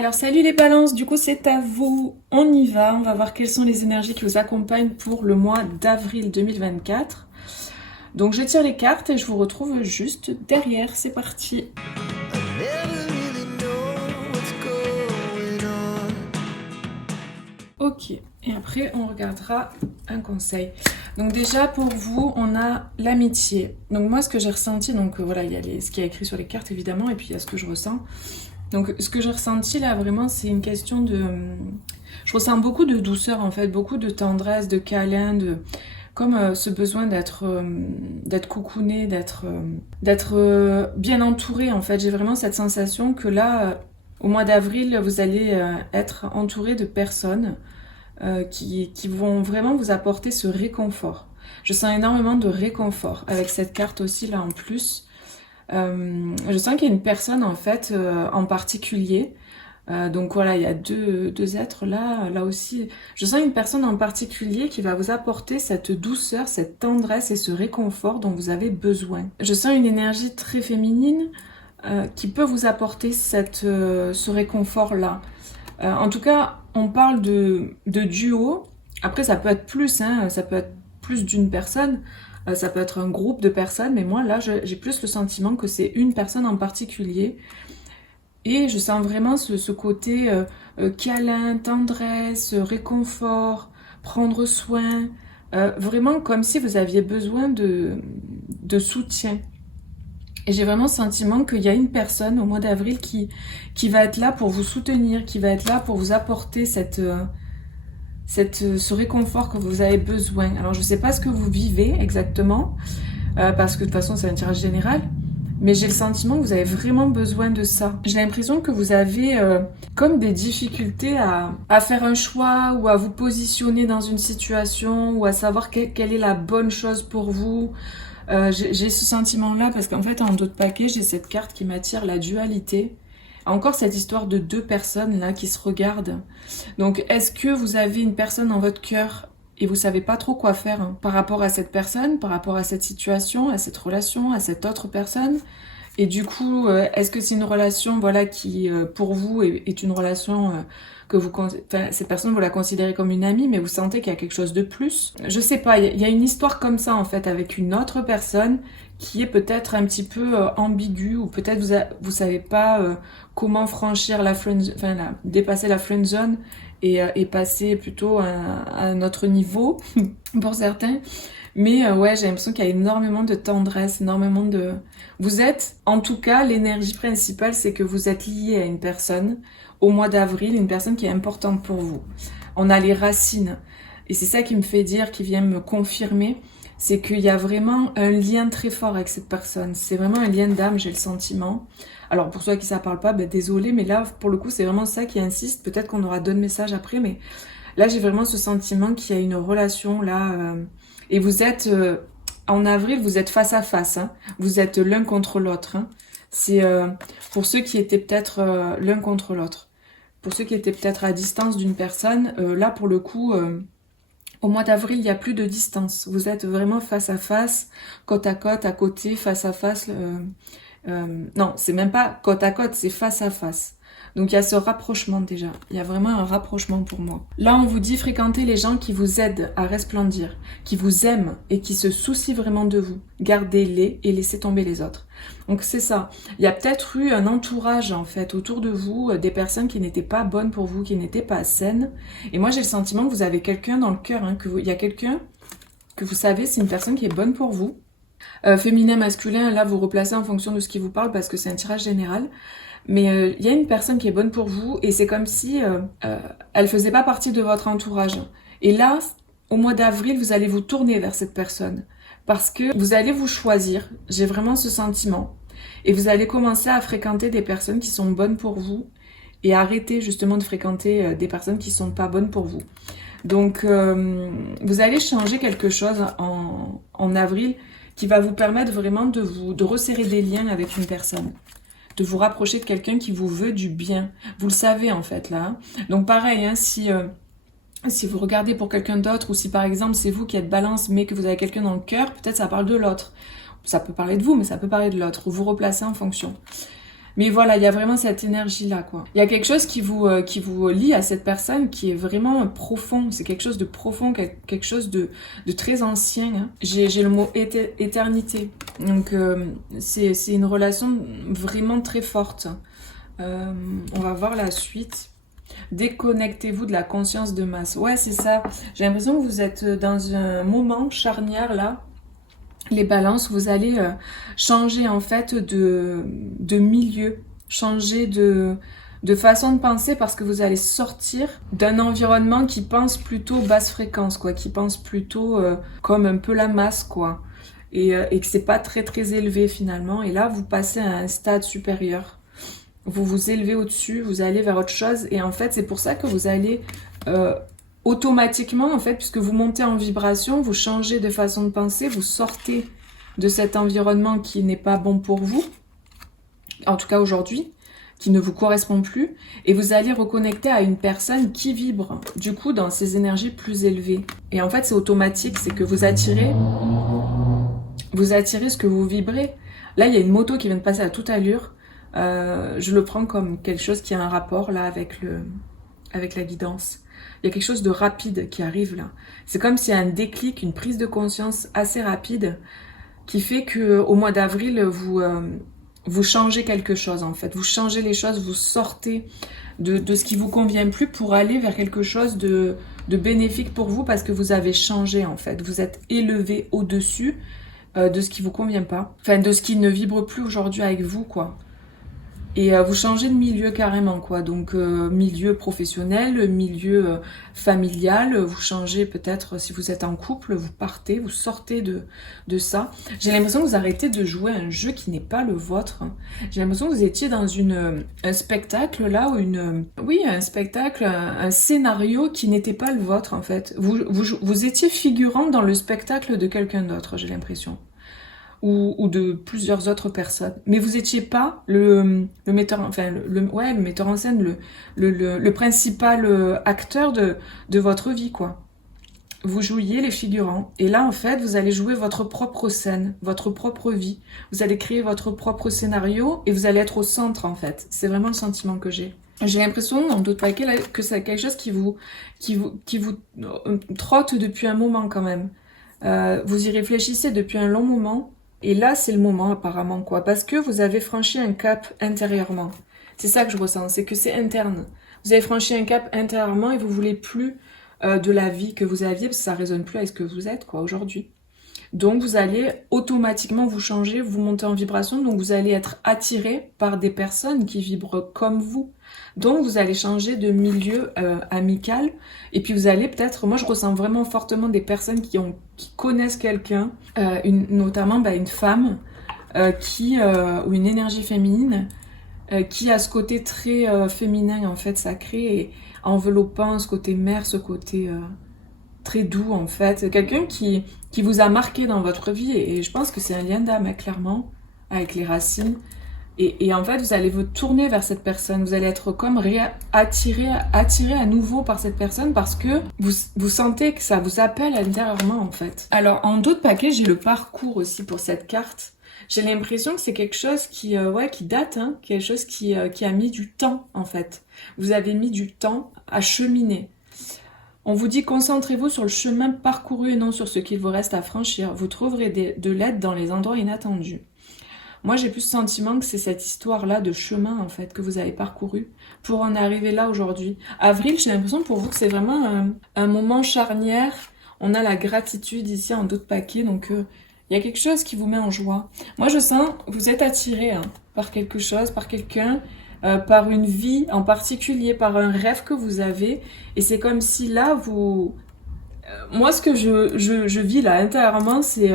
Alors salut les balances, du coup c'est à vous, on y va, on va voir quelles sont les énergies qui vous accompagnent pour le mois d'avril 2024. Donc je tire les cartes et je vous retrouve juste derrière, c'est parti. Ok, et après on regardera un conseil. Donc déjà pour vous, on a l'amitié. Donc moi ce que j'ai ressenti, donc voilà, il y a ce qui est écrit sur les cartes évidemment, et puis il y a ce que je ressens. Donc ce que j'ai ressenti là vraiment c'est une question de... Je ressens beaucoup de douceur en fait, beaucoup de tendresse, de câlin, comme ce besoin d'être coucouné, d'être bien entouré en fait. J'ai vraiment cette sensation que là, au mois d'avril, vous allez être entouré de personnes qui vont vraiment vous apporter ce réconfort. Je sens énormément de réconfort avec cette carte aussi là en plus. Je sens qu'il y a une personne en fait en particulier. Donc voilà, il y a deux êtres là aussi. Je sens une personne en particulier qui va vous apporter cette douceur, cette tendresse et ce réconfort dont vous avez besoin. Je sens une énergie très féminine qui peut vous apporter ce réconfort-là. En tout cas, on parle de duo. Après, ça peut être plus, hein, ça peut être plus d'une personne. Ça peut être un groupe de personnes, mais moi, là, j'ai plus le sentiment que c'est une personne en particulier. Et je sens vraiment ce côté câlin, tendresse, réconfort, prendre soin. Vraiment comme si vous aviez besoin de soutien. Et j'ai vraiment le sentiment qu'il y a une personne au mois d'avril qui va être là pour vous soutenir, qui va être là pour vous apporter ce réconfort que vous avez besoin. Alors je ne sais pas ce que vous vivez exactement, parce que de toute façon c'est un tirage général, mais j'ai le sentiment que vous avez vraiment besoin de ça. J'ai l'impression que vous avez comme des difficultés à faire un choix ou à vous positionner dans une situation ou à savoir quelle est la bonne chose pour vous. J'ai ce sentiment-là parce qu'en fait en dos de paquet j'ai cette carte qui m'attire, la dualité. Encore cette histoire de deux personnes là qui se regardent. Donc est-ce que vous avez une personne dans votre cœur et vous savez pas trop quoi faire hein, par rapport à cette personne, par rapport à cette situation, à cette relation, à cette autre personne? Et du coup, est-ce que c'est une relation voilà qui pour vous est une relation que cette personne vous la considérez comme une amie, mais vous sentez qu'il y a quelque chose de plus? Je sais pas, il y a une histoire comme ça en fait avec une autre personne qui est peut-être un petit peu ambiguë ou peut-être vous savez pas comment franchir dépasser la friend zone et passer plutôt à un autre niveau pour certains. Mais ouais, j'ai l'impression qu'il y a énormément de tendresse, énormément de... Vous êtes, en tout cas, l'énergie principale, c'est que vous êtes lié à une personne au mois d'avril, une personne qui est importante pour vous. On a les racines. Et c'est ça qui me fait dire, qui vient me confirmer, c'est qu'il y a vraiment un lien très fort avec cette personne. C'est vraiment un lien d'âme, j'ai le sentiment. Alors pour ceux à qui ça parle pas, ben désolé, mais là, pour le coup, c'est vraiment ça qui insiste. Peut-être qu'on aura d'autres messages après, mais là, j'ai vraiment ce sentiment qu'il y a une relation là... Et vous êtes, en avril, vous êtes face à face. Hein. Vous êtes l'un contre l'autre. Hein. C'est pour ceux qui étaient peut-être l'un contre l'autre. Pour ceux qui étaient peut-être à distance d'une personne, là, pour le coup, au mois d'avril, il n'y a plus de distance. Vous êtes vraiment face à face, côte à côte, à côté, face à face. Non, c'est même pas côte à côte, c'est face à face. Donc il y a ce rapprochement déjà, il y a vraiment un rapprochement pour moi. Là on vous dit fréquenter les gens qui vous aident à resplendir, qui vous aiment et qui se soucient vraiment de vous. Gardez-les et laissez tomber les autres. Donc c'est ça, il y a peut-être eu un entourage en fait autour de vous, des personnes qui n'étaient pas bonnes pour vous, qui n'étaient pas saines. Et moi j'ai le sentiment que vous avez quelqu'un dans le cœur, hein, il y a quelqu'un que vous savez, c'est une personne qui est bonne pour vous. Féminin, masculin, là vous replacez en fonction de ce qui vous parle parce que c'est un tirage général. Mais il y a une personne qui est bonne pour vous et c'est comme si elle faisait pas partie de votre entourage. Et là, au mois d'avril, vous allez vous tourner vers cette personne parce que vous allez vous choisir. J'ai vraiment ce sentiment. Et vous allez commencer à fréquenter des personnes qui sont bonnes pour vous et arrêter justement de fréquenter des personnes qui sont pas bonnes pour vous. Donc, vous allez changer quelque chose en avril qui va vous permettre vraiment de resserrer des liens avec une personne. De vous rapprocher de quelqu'un qui vous veut du bien. Vous le savez en fait là. Donc pareil, hein, si vous regardez pour quelqu'un d'autre ou si par exemple c'est vous qui êtes balance mais que vous avez quelqu'un dans le cœur, peut-être ça parle de l'autre. Ça peut parler de vous mais ça peut parler de l'autre. Vous replacez en fonction. Mais voilà, il y a vraiment cette énergie-là, quoi. Il y a quelque chose qui vous lie à cette personne qui est vraiment profond. C'est quelque chose de profond, quelque chose de très ancien. Hein. J'ai le mot éternité. Donc, c'est une relation vraiment très forte. On va voir la suite. Déconnectez-vous de la conscience de masse. Ouais, c'est ça. J'ai l'impression que vous êtes dans un moment charnière, là. Les balances, vous allez changer en fait de milieu, changer de façon de penser parce que vous allez sortir d'un environnement qui pense plutôt basse fréquence, quoi, qui pense plutôt comme un peu la masse, quoi, et que c'est pas très très élevé finalement. Et là, vous passez à un stade supérieur. Vous vous élevez au-dessus, vous allez vers autre chose, et en fait, c'est pour ça que vous allez automatiquement, en fait, puisque vous montez en vibration, vous changez de façon de penser, vous sortez de cet environnement qui n'est pas bon pour vous, en tout cas aujourd'hui, qui ne vous correspond plus, et vous allez reconnecter à une personne qui vibre, du coup, dans ces énergies plus élevées. Et en fait, c'est automatique, c'est que vous attirez ce que vous vibrez. Là, il y a une moto qui vient de passer à toute allure. Je le prends comme quelque chose qui a un rapport, là, avec la guidance. Il y a quelque chose de rapide qui arrive là. C'est comme s'il y a un déclic, une prise de conscience assez rapide qui fait que au mois d'avril, vous changez quelque chose en fait. Vous changez les choses, vous sortez de ce qui vous convient plus pour aller vers quelque chose de bénéfique pour vous parce que vous avez changé en fait. Vous êtes élevé au-dessus de ce qui vous convient pas. Enfin, de ce qui ne vibre plus aujourd'hui avec vous, quoi. Et vous changez de milieu carrément, quoi. Donc, milieu professionnel, milieu familial, vous changez peut-être, si vous êtes en couple, vous partez, vous sortez de ça. J'ai l'impression que vous arrêtez de jouer un jeu qui n'est pas le vôtre. J'ai l'impression que vous étiez dans un spectacle, là, ou un spectacle, un scénario qui n'était pas le vôtre, en fait. Vous étiez figurant dans le spectacle de quelqu'un d'autre, j'ai l'impression. Ou de plusieurs autres personnes. Mais vous étiez pas le metteur, enfin le metteur en scène, le principal acteur de votre vie, quoi. Vous jouiez les figurants. Et là, en fait, vous allez jouer votre propre scène, votre propre vie. Vous allez créer votre propre scénario et vous allez être au centre, en fait. C'est vraiment le sentiment que j'ai. J'ai l'impression, dans d'autres paquets, là, que c'est quelque chose qui vous trotte depuis un moment, quand même. Vous y réfléchissez depuis un long moment. Et là, c'est le moment apparemment, quoi, parce que vous avez franchi un cap intérieurement. C'est ça que je ressens, c'est que c'est interne. Vous avez franchi un cap intérieurement et vous voulez plus de la vie que vous aviez, parce que ça résonne plus avec ce que vous êtes, quoi, aujourd'hui. Donc, vous allez automatiquement vous changer, vous monter en vibration, donc vous allez être attiré par des personnes qui vibrent comme vous. Donc, vous allez changer de milieu amical, et puis vous allez peut-être, moi je ressens vraiment fortement des personnes qui connaissent quelqu'un, notamment une femme, ou une énergie féminine, qui a ce côté très féminin, en fait, sacré, et enveloppant, ce côté mère, ce côté très doux, en fait. Quelqu'un qui vous a marqué dans votre vie, et je pense que c'est un lien d'âme, clairement, avec les racines. Et en fait, vous allez vous tourner vers cette personne. Vous allez être comme attiré à nouveau par cette personne parce que vous sentez que ça vous appelle intérieurement, en fait. Alors, en d'autres paquets, j'ai le parcours aussi pour cette carte. J'ai l'impression que c'est quelque chose qui date, hein, quelque chose qui a mis du temps, en fait. Vous avez mis du temps à cheminer. On vous dit concentrez-vous sur le chemin parcouru et non sur ce qu'il vous reste à franchir. Vous trouverez de l'aide dans les endroits inattendus. Moi, j'ai plus le sentiment que c'est cette histoire-là de chemin, en fait, que vous avez parcouru pour en arriver là aujourd'hui. Avril, j'ai l'impression pour vous que c'est vraiment un moment charnière. On a la gratitude ici en d'autres paquets, donc il y a quelque chose qui vous met en joie. Moi, je sens que vous êtes attiré par quelque chose, par quelqu'un, par une vie en particulier, par un rêve que vous avez. Et c'est comme si là, moi, ce que je vis là intérieurement, c'est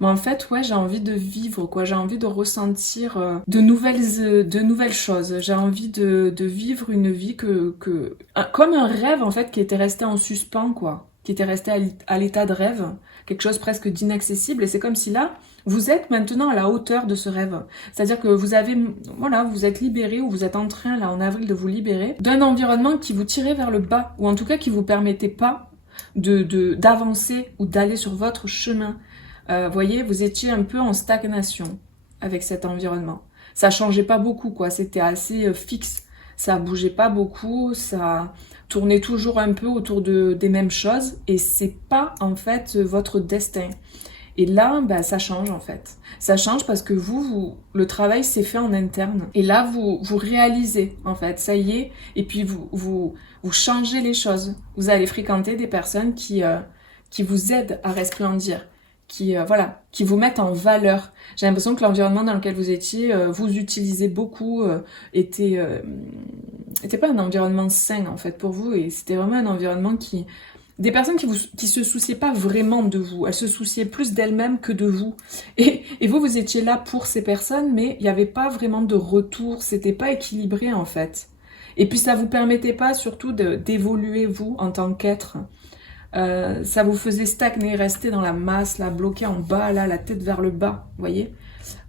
en fait, ouais, j'ai envie de vivre, quoi. J'ai envie de ressentir de nouvelles choses. J'ai envie de vivre une vie comme un rêve, en fait, qui était resté en suspens, quoi. Qui était resté à l'état de rêve. Quelque chose presque d'inaccessible. Et c'est comme si là, vous êtes maintenant à la hauteur de ce rêve. C'est-à-dire que vous êtes libéré, ou vous êtes en train, là, en avril, de vous libérer d'un environnement qui vous tirait vers le bas, ou en tout cas qui vous permettait pas d'avancer ou d'aller sur votre chemin. Voyez, vous étiez un peu en stagnation avec cet environnement. ça changeait pas beaucoup, quoi. C'était assez fixe. Ça bougeait pas beaucoup, ça tournait toujours un peu autour des mêmes choses et c'est pas en fait votre destin. Et là, bah, ça change en fait. Ça change parce que le travail s'est fait en interne. Et là, vous réalisez en fait, ça y est. Et puis vous changez les choses. Vous allez fréquenter des personnes qui vous aident à resplendir, qui vous mettent en valeur. J'ai l'impression que l'environnement dans lequel vous étiez, vous utilisez beaucoup, était pas un environnement sain en fait pour vous. Et c'était vraiment un environnement des personnes qui se souciaient pas vraiment de vous. Elles se souciaient plus d'elles-mêmes que de vous. Et vous étiez là pour ces personnes, mais il n'y avait pas vraiment de retour. C'était pas équilibré, en fait. Et puis, ça vous permettait pas, surtout, d'évoluer, vous, en tant qu'être. Ça vous faisait stagner, rester dans la masse, là, bloqué en bas, là, la tête vers le bas, vous voyez?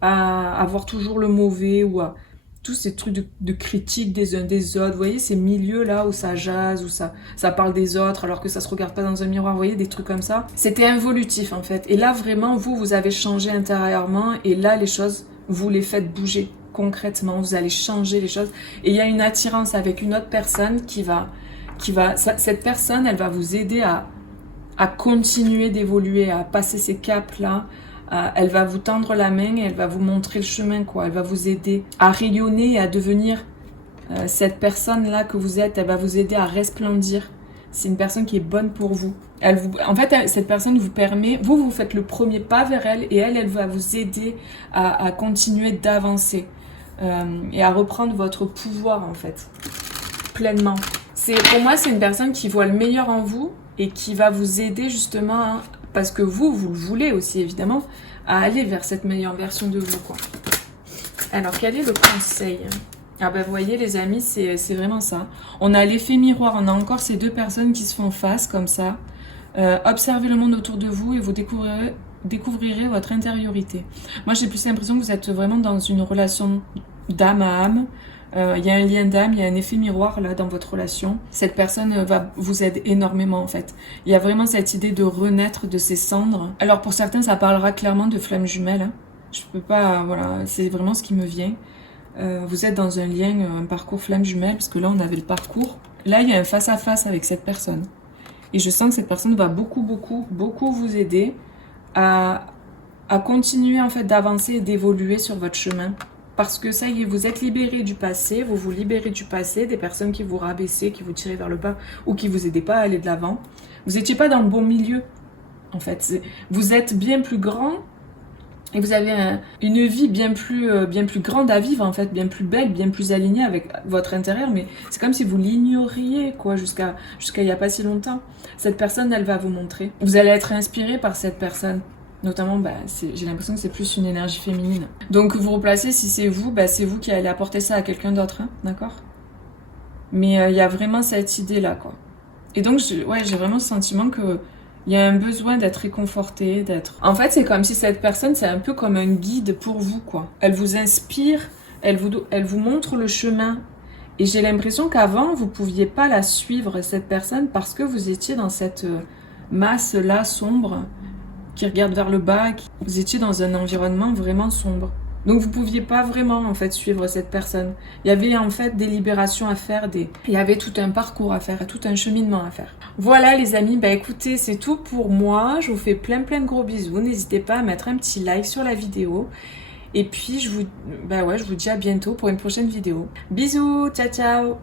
À avoir toujours le mauvais ou à tous ces trucs de critique des uns des autres, vous voyez, ces milieux là où ça jase, où ça parle des autres alors que ça se regarde pas dans un miroir, vous voyez, des trucs comme ça. C'était involutif en fait. Et là vraiment, vous avez changé intérieurement et là les choses, vous les faites bouger concrètement, vous allez changer les choses. Et il y a une attirance avec une autre personne cette personne, elle va vous aider à continuer d'évoluer, à passer ces caps là. Elle va vous tendre la main et elle va vous montrer le chemin, quoi. Elle va vous aider à rayonner et à devenir cette personne-là que vous êtes. Elle va vous aider à resplendir. C'est une personne qui est bonne pour vous. En fait, cette personne vous permet... Vous faites le premier pas vers elle et elle va vous aider à continuer d'avancer et à reprendre votre pouvoir, en fait, pleinement. Pour moi, c'est une personne qui voit le meilleur en vous et qui va vous aider justement... parce que vous le voulez aussi, évidemment, à aller vers cette meilleure version de vous, quoi. Alors, quel est le conseil? Ah ben, vous voyez, les amis, c'est vraiment ça. On a l'effet miroir, on a encore ces deux personnes qui se font face, comme ça. Observez le monde autour de vous et vous découvrirez votre intériorité. Moi, j'ai plus l'impression que vous êtes vraiment dans une relation d'âme à âme. Il y a un lien d'âme, il y a un effet miroir là dans votre relation. Cette personne vous aide énormément en fait. Il y a vraiment cette idée de renaître de ses cendres. Alors pour certains, ça parlera clairement de flammes jumelles. Hein. Je peux pas, voilà, c'est vraiment ce qui me vient. Vous êtes dans un lien, un parcours flammes jumelles, parce que là on avait le parcours. Là il y a un face à face avec cette personne. Et je sens que cette personne va beaucoup vous aider à continuer en fait d'avancer et d'évoluer sur votre chemin. Parce que ça y est, vous êtes libéré du passé, vous vous libérez du passé, des personnes qui vous rabaissaient, qui vous tiraient vers le bas ou qui vous aidaient pas à aller de l'avant. Vous n'étiez pas dans le bon milieu, en fait. Vous êtes bien plus grand et vous avez une vie bien plus grande à vivre, en fait, bien plus belle, bien plus alignée avec votre intérieur. Mais c'est comme si vous l'ignoriez, quoi, jusqu'à il y a pas si longtemps. Cette personne, elle va vous montrer. Vous allez être inspiré par cette personne. Notamment, j'ai l'impression que c'est plus une énergie féminine. Donc, vous replacez, si c'est vous, c'est vous qui allez apporter ça à quelqu'un d'autre, hein, d'accord? Mais il y a vraiment cette idée-là, quoi. Et donc, j'ai vraiment le sentiment que il y a un besoin d'être réconforté, En fait, c'est comme si cette personne, c'est un peu comme un guide pour vous, quoi. Elle vous inspire, elle vous montre le chemin. Et j'ai l'impression qu'avant, vous pouviez pas la suivre, cette personne, parce que vous étiez dans cette masse-là sombre, qui regarde vers le bas, vous étiez dans un environnement vraiment sombre. Donc vous pouviez pas vraiment en fait suivre cette personne. Il y avait en fait des libérations à faire, il y avait tout un parcours à faire, tout un cheminement à faire. Voilà les amis, écoutez, c'est tout pour moi. Je vous fais plein de gros bisous. N'hésitez pas à mettre un petit like sur la vidéo. Et puis je vous dis à bientôt pour une prochaine vidéo. Bisous, ciao ciao.